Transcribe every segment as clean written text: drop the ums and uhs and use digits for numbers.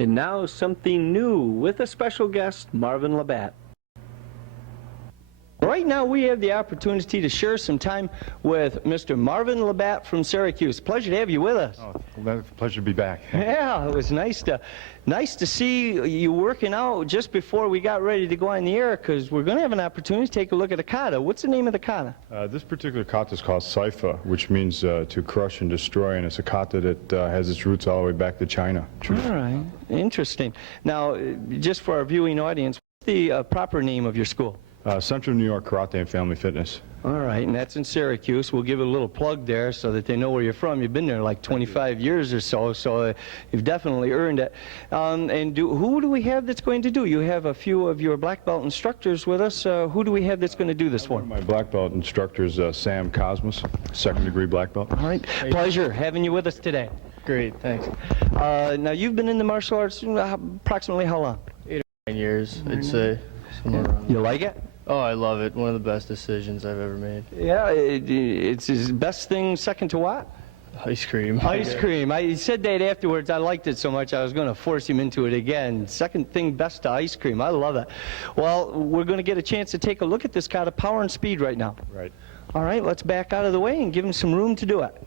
And now something new with a special guest, Marvin Labatt. Right now we have the opportunity to share some time with Mr. Marvin Labatt from Syracuse. Pleasure to have you with us. Oh, well, it's a pleasure to be back. Yeah, it was nice to see you working out just before we got ready to go on the air, because we're going to have an opportunity to take a look at a kata. What's the name of the kata? This particular kata is called Saifa, which means to crush and destroy, and it's a kata that has its roots all the way back to China. All right, interesting. Now, just for our viewing audience, what's the proper name of your school? Central New York Karate and Family Fitness. All right, and that's in Syracuse. We'll give it a little plug there so that they know where you're from. You've been there like 25 years or so, so you've definitely earned it. Who do we have that's going to do? You have a few of your black belt instructors with us. Who do we have that's going to do this for? My black belt instructor is Sam Cosmos, second degree black belt. All right, pleasure having you with us today. Great, thanks. Now, you've been in the martial arts approximately how long? 8 or 9 years, I'd say. Somewhere around. You like it? Oh, I love it. One of the best decisions I've ever made. Yeah, it's his best thing second to what? Ice cream. Ice cream. He said that afterwards. I liked it so much I was going to force him into it again. Second thing best to ice cream. I love it. Well, we're going to get a chance to take a look at this kata, power and speed, right now. Right. All right, let's back out of the way and give him some room to do it.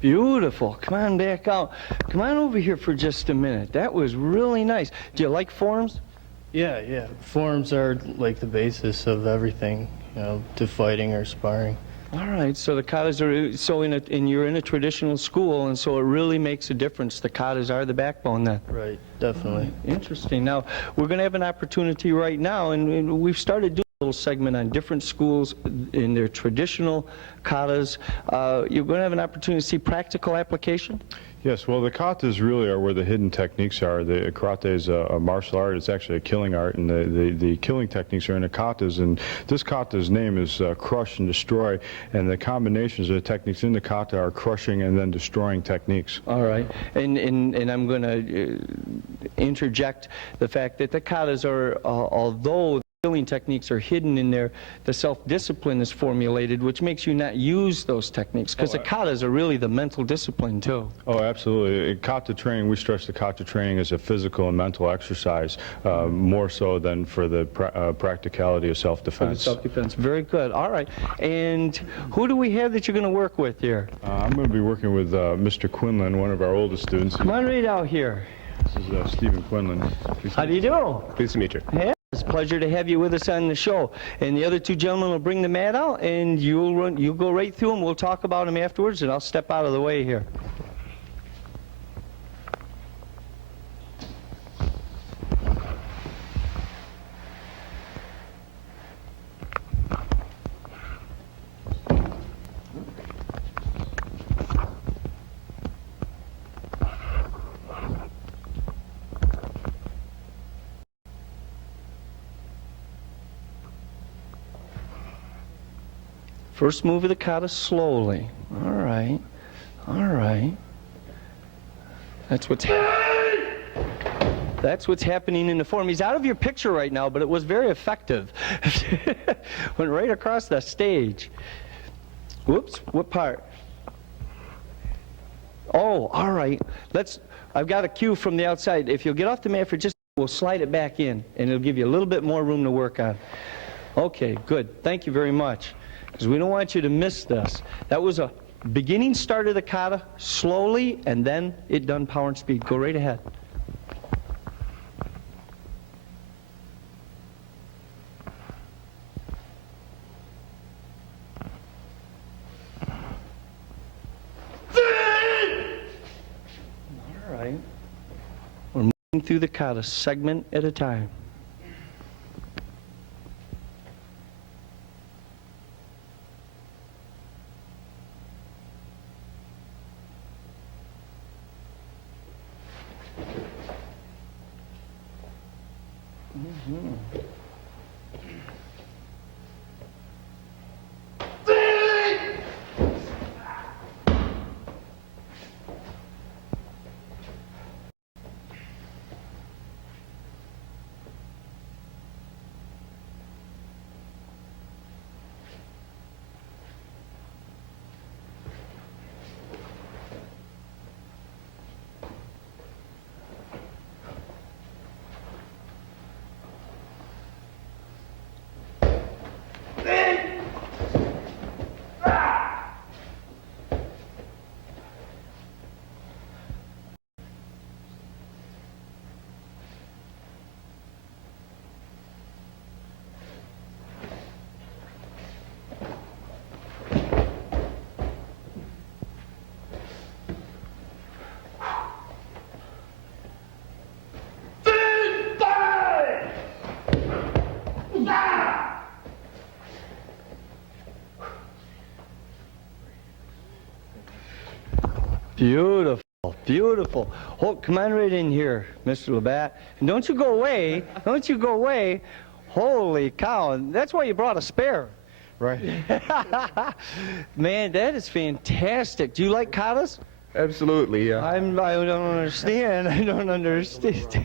Beautiful. Come on back out. Come on over here for just a minute. That was really nice. Do you like forms? Yeah. Forms are like the basis of everything, to fighting or sparring. All right, so the katas are, and you're in a traditional school, and so it really makes a difference. The katas are the backbone then. Right, definitely. Interesting. Now, we're going to have an opportunity right now, and we've started doing a little segment on different schools in their traditional katas. You're going to have an opportunity to see practical application? Yes, well, the katas really are where the hidden techniques are. The karate is a martial art. It's actually a killing art, and the killing techniques are in the katas. And this kata's name is crush and destroy, and the combinations of the techniques in the kata are crushing and then destroying techniques. All right, and I'm going to interject the fact that the katas are, although killing techniques are hidden in there, the self-discipline is formulated, which makes you not use those techniques, because the katas are really the mental discipline too. Oh, absolutely. In kata training, we stress the kata training as a physical and mental exercise, more so than for the practicality of self-defense. Self-defense, very good. All right, and who do we have that you're going to work with here? I'm going to be working with Mr. Quinlan, one of our oldest students. Come on right out here. This is Stephen Quinlan. How do you do? Pleased to meet you. Yeah. It's a pleasure to have you with us on the show. And the other two gentlemen will bring the mat out, and you'll go right through them. We'll talk about them afterwards, and I'll step out of the way here. First move of the kata, slowly. All right. All right. That's what's happening in the form. He's out of your picture right now, but it was very effective. Went right across the stage. Whoops, what part? Oh, all right. I've got a cue from the outside. If you'll get off the mat for just a minute, we'll slide it back in, and it'll give you a little bit more room to work on. Okay, good. Thank you very much. Because we don't want you to miss this. That was a beginning start of the kata, slowly, and then it done power and speed. Go right ahead. All right. We're moving through the kata segment at a time. Beautiful, beautiful. Oh, come on right in here, Mr. Labatt. And don't you go away. Don't you go away. Holy cow, and that's why you brought a spare. Right. Man, that is fantastic. Do you like katas? Absolutely, yeah. I don't understand. I don't understand.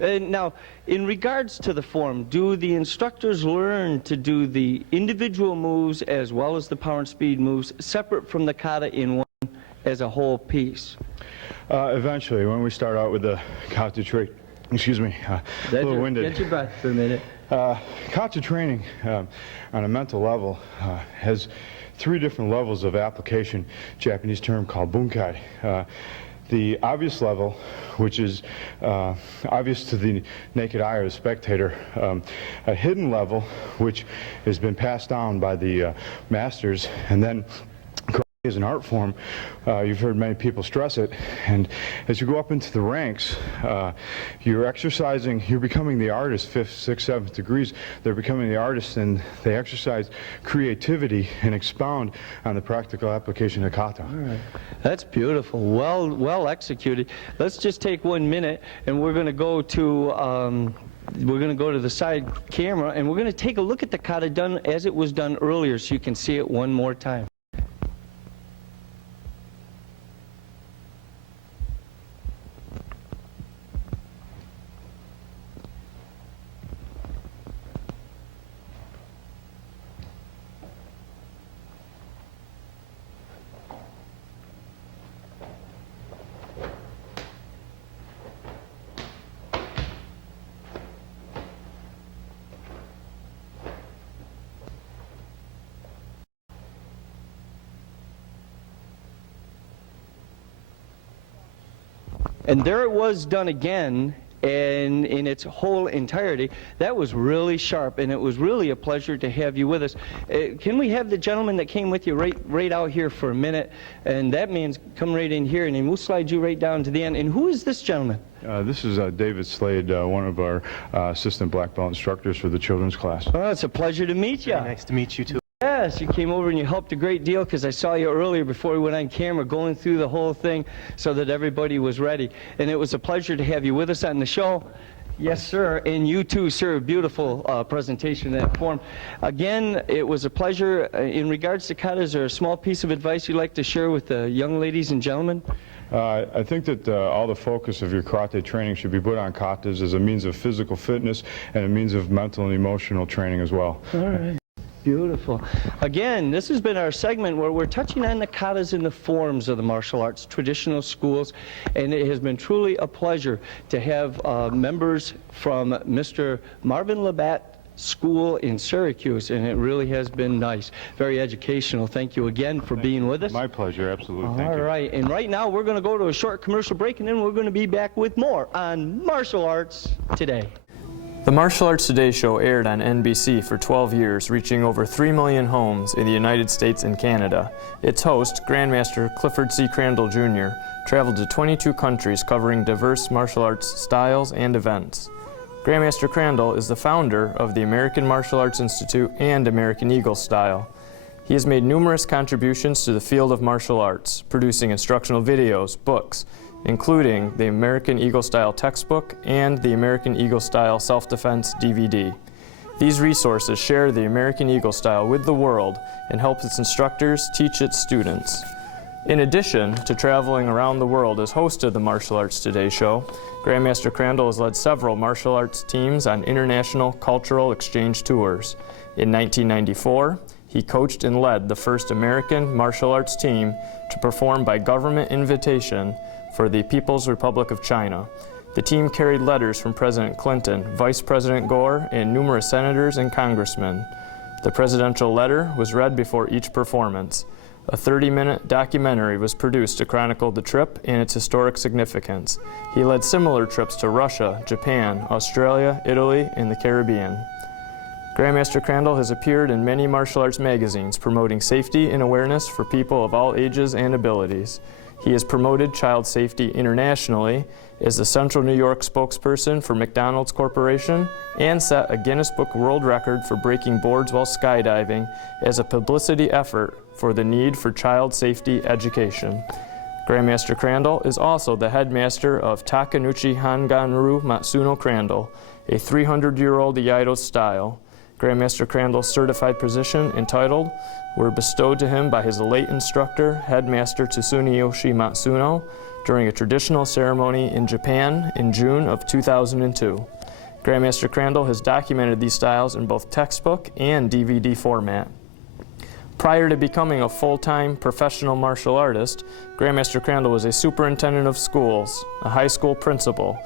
And now, in regards to the form, do the instructors learn to do the individual moves as well as the power and speed moves separate from the kata in one as a whole piece? Eventually, when we start out with the kata training, excuse me, a little winded. Get your breath for a minute. Kata training on a mental level has 3 different levels of application, Japanese term called bunkai. The obvious level, which is obvious to the naked eye or the spectator, a hidden level, which has been passed down by the masters, and then is an art form. You've heard many people stress it, and as you go up into the ranks, you're exercising, you're becoming the artist, 5th, 6th, 7th degrees. They're becoming the artist, and they exercise creativity and expound on the practical application of kata. All right. That's beautiful. Well executed. Let's just take 1 minute, and we're going to go to the side camera, and we're going to take a look at the kata done as it was done earlier, so you can see it one more time. And there it was done again, and in its whole entirety. That was really sharp, and it was really a pleasure to have you with us. Can we have the gentleman that came with you right out here for a minute? And that man's come right in here, and then we'll slide you right down to the end. And who is this gentleman? This is David Slade, one of our assistant black belt instructors for the children's class. Oh, it's a pleasure to meet you. Nice to meet you too. Yes, you came over and you helped a great deal, because I saw you earlier before we went on camera going through the whole thing so that everybody was ready. And it was a pleasure to have you with us on the show. Yes, sir. And you too, sir. Beautiful presentation in that form. Again, it was a pleasure. In regards to kata, is there a small piece of advice you'd like to share with the young ladies and gentlemen? I think that all the focus of your karate training should be put on katas as a means of physical fitness and a means of mental and emotional training as well. All right. Beautiful. Again, this has been our segment where we're touching on the katas and the forms of the martial arts, traditional schools, and it has been truly a pleasure to have members from Mr. Marvin Labatt School in Syracuse, and it really has been nice. Very educational. Thank you again for being with us. My pleasure, absolutely. Thank you. All right, and right now we're going to go to a short commercial break, and then we're going to be back with more on Martial Arts Today. The Martial Arts Today show aired on NBC for 12 years, reaching over 3 million homes in the United States and Canada. Its host, Grandmaster Clifford C. Crandall Jr., traveled to 22 countries covering diverse martial arts styles and events. Grandmaster Crandall is the founder of the American Martial Arts Institute and American Eagle Style. He has made numerous contributions to the field of martial arts, producing instructional videos, books, including the American Eagle Style textbook and the American Eagle Style Self-Defense DVD. These resources share the American Eagle Style with the world and help its instructors teach its students. In addition to traveling around the world as host of the Martial Arts Today show, Grandmaster Crandall has led several martial arts teams on international cultural exchange tours. In 1994, he coached and led the first American martial arts team to perform by government invitation for the People's Republic of China. The team carried letters from President Clinton, Vice President Gore, and numerous senators and congressmen. The presidential letter was read before each performance. A 30-minute documentary was produced to chronicle the trip and its historic significance. He led similar trips to Russia, Japan, Australia, Italy, and the Caribbean. Grandmaster Crandall has appeared in many martial arts magazines promoting safety and awareness for people of all ages and abilities. He has promoted child safety internationally, is the Central New York spokesperson for McDonald's Corporation, and set a Guinness Book World Record for breaking boards while skydiving as a publicity effort for the need for child safety education. Grandmaster Crandall is also the headmaster of Takenouchi Hanganru Matsuno Crandall, a 300-year-old Iaido style. Grandmaster Crandall's certified position and title were bestowed to him by his late instructor, Headmaster Tsuneyoshi Matsuno, during a traditional ceremony in Japan in June of 2002. Grandmaster Crandall has documented these styles in both textbook and DVD format. Prior to becoming a full-time professional martial artist, Grandmaster Crandall was a superintendent of schools, a high school principal,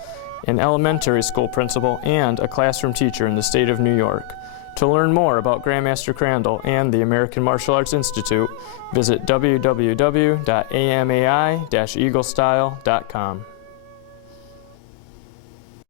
an elementary school principal, and a classroom teacher in the state of New York. To learn more about Grandmaster Crandall and the American Martial Arts Institute, visit www.amai-eaglestyle.com.